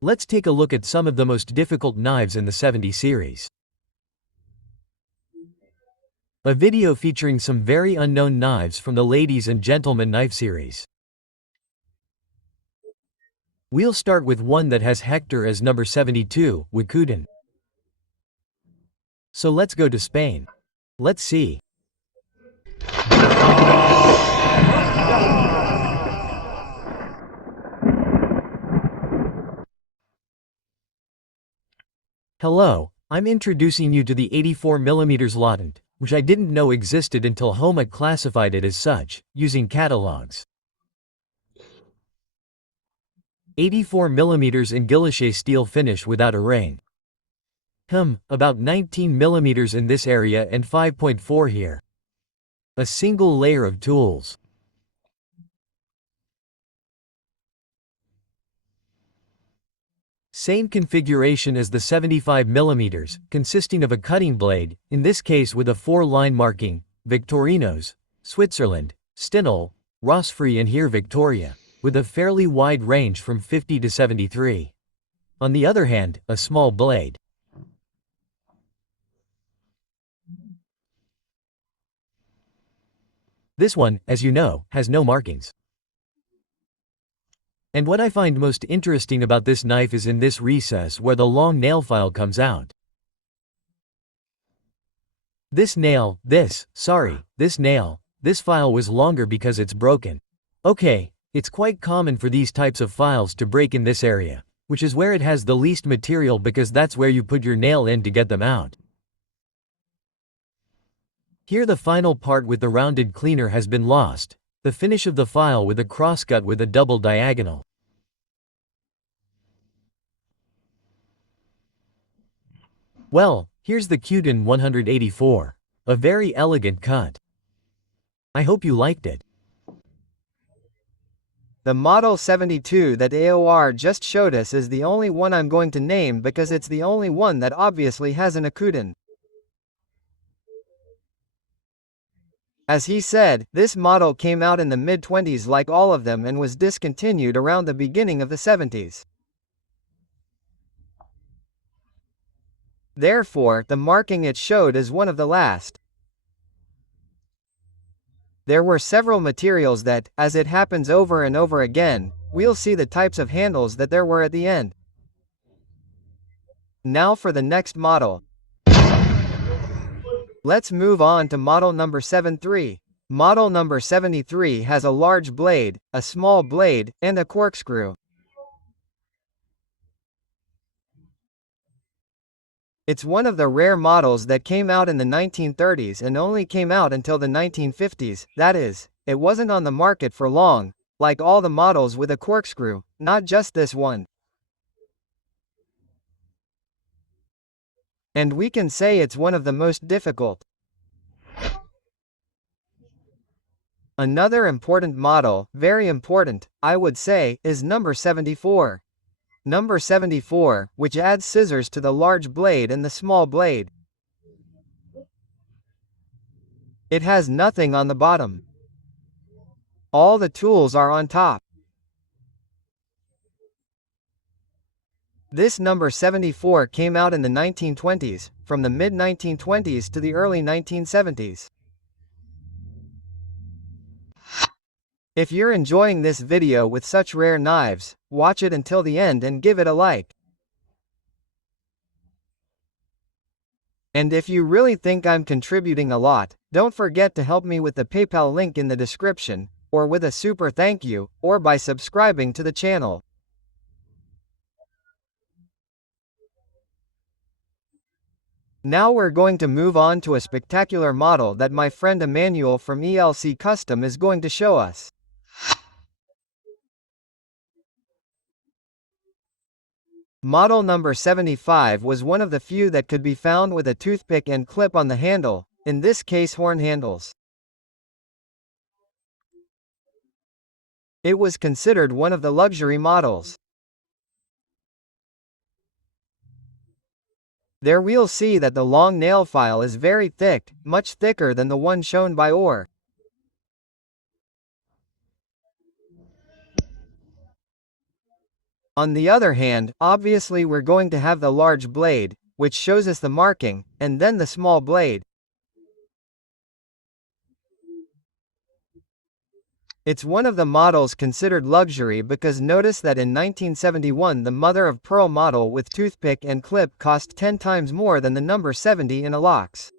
Let's take a look at some of the most difficult knives in the 70 series. A video featuring some very unknown knives from the Ladies and Gentlemen knife series. We'll start with one that has Hector as number 72, Accoutant. So let's go to Spain. Let's see. Hello, I'm introducing you to the 84mm Latent, which I didn't know existed until Juanma classified it as such, using catalogs. 84mm in guilloche steel finish without a ring. About 19mm in this area and 5.4 here. A single layer of tools. Same configuration as the 75mm, consisting of a cutting blade, in this case with a 4-line marking, Victorinox, Switzerland, Stynel, Rossfree and here Victoria, with a fairly wide range from 50 to 73. On the other hand, a small blade. This one, as you know, has no markings. And what I find most interesting about this knife is in this recess where the long nail file comes out. This nail was longer because it's broken. Okay, it's quite common for these types of files to break in this area, which is where it has the least material because that's where you put your nail in to get them out. Here the final part with the rounded cleaner has been lost, the finish of the file with a crosscut with a double diagonal. Well, here's the Accoutant 184. A very elegant cut. I hope you liked it. The Model 72 that AOR just showed us is the only one I'm going to name because it's the only one that obviously has an Accoutant. As he said, this model came out in the mid-20s like all of them and was discontinued around the beginning of the 70s. Therefore, the marking it showed is one of the last. There were several materials that, as it happens over and over again, we'll see the types of handles that there were at the end. Now for the next model. Let's move on to model number 73. Model number 73 has a large blade, a small blade, and a corkscrew. It's one of the rare models that came out in the 1930s and only came out until the 1950s, that is, it wasn't on the market for long, like all the models with a corkscrew, not just this one. And we can say it's one of the most difficult. Another important model, very important, I would say, is number 74. Number 74, which adds scissors to the large blade and the small blade. It has nothing on the bottom. All the tools are on top. This number 74 came out in the 1920s, from the mid-1920s to the early 1970s. If you're enjoying this video with such rare knives, watch it until the end and give it a like. And if you really think I'm contributing a lot, don't forget to help me with the PayPal link in the description, or with a super thank you, or by subscribing to the channel. Now we're going to move on to a spectacular model that my friend Emmanuel from ELC Custom is going to show us. Model number 75 was one of the few that could be found with a toothpick and clip on the handle, in this case horn handles. It was considered one of the luxury models. There we'll see that the long nail file is very thick, much thicker than the one shown by OR. On the other hand, obviously we're going to have the large blade, which shows us the marking, and then the small blade. It's one of the models considered luxury because notice that in 1971 the mother-of-pearl model with toothpick and clip cost 10 times more than the number 70 in Alias.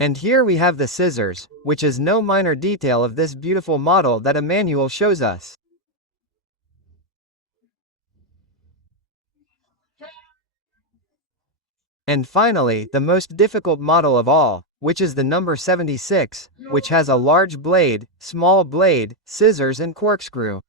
And here we have the scissors, which is no minor detail of this beautiful model that a manual shows us. And finally, the most difficult model of all, which is the number 76, which has a large blade, small blade, scissors and corkscrew.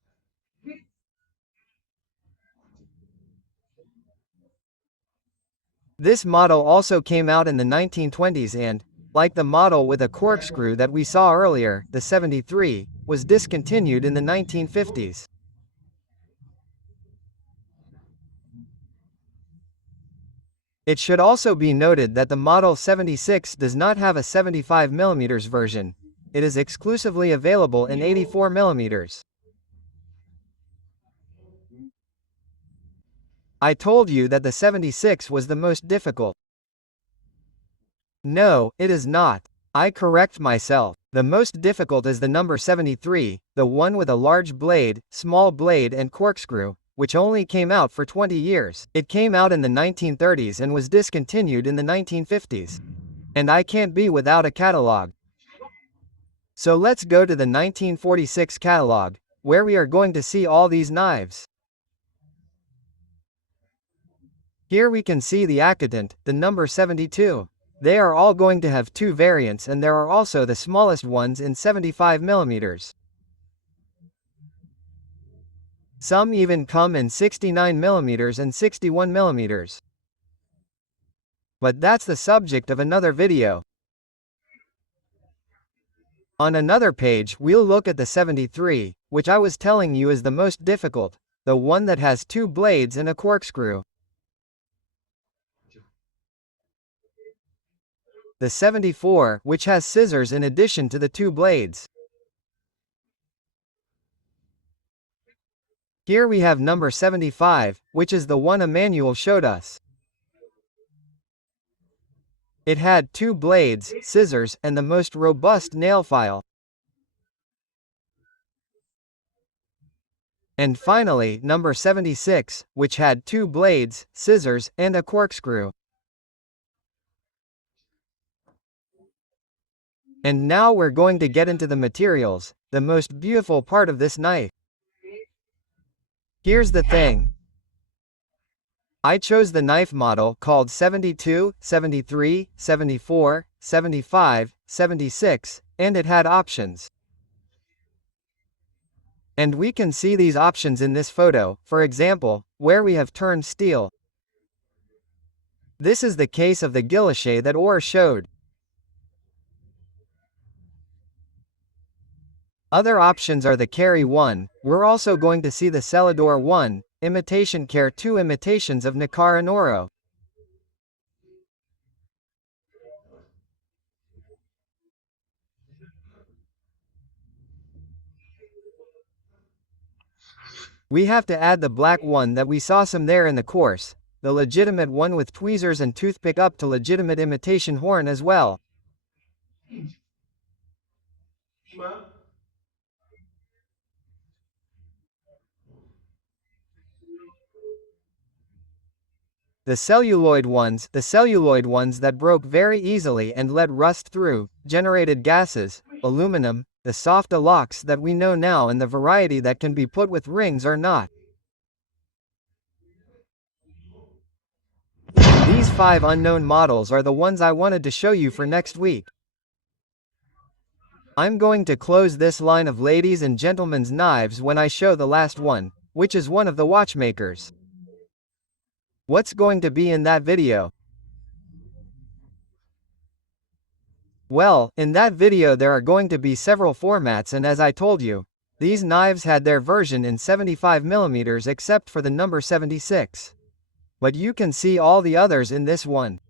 This model also came out in the 1920s and, like the model with a corkscrew that we saw earlier, the 73, was discontinued in the 1950s. It should also be noted that the Model 76 does not have a 75mm version. It is exclusively available in 84mm. I told you that the 76 was the most difficult. No, it is not. I correct myself. The most difficult is the number 73, the one with a large blade, small blade and corkscrew, which only came out for 20 years. It came out in the 1930s and was discontinued in the 1950s. And I can't be without a catalog. So let's go to the 1946 catalog, where we are going to see all these knives. Here we can see the Accoutant, the number 72. They are all going to have two variants and there are also the smallest ones in 75mm. Some even come in 69mm and 61mm. But that's the subject of another video. On another page, we'll look at the 73, which I was telling you is the most difficult, the one that has two blades and a corkscrew. The 74, which has scissors in addition to the two blades. Here we have number 75, which is the one a manual showed us. It had two blades, scissors, and the most robust nail file. And finally, number 76, which had two blades, scissors, and a corkscrew. And now we're going to get into the materials, the most beautiful part of this knife. Here's the thing. I chose the knife model called 72, 73, 74, 75, 76, and it had options. And we can see these options in this photo, for example, where we have turned steel. This is the case of the guilloche that Orr showed. Other options are the Carry 1, we're also going to see the Celador 1, Imitation Care 2 imitations of Nicar and Oro. We have to add the black one that we saw some there in the course, the legitimate one with tweezers and toothpick up to legitimate imitation horn as well. The celluloid ones that broke very easily and let rust through, generated gases, aluminum, the soft locks that we know now and the variety that can be put with rings or not. And these 5 unknown models are the ones I wanted to show you for next week. I'm going to close this line of ladies' and gentlemen's knives when I show the last one, which is one of the watchmakers. What's going to be in that video? Well, in that video there are going to be several formats and as I told you, these knives had their version in 75mm except for the number 76. But you can see all the others in this one.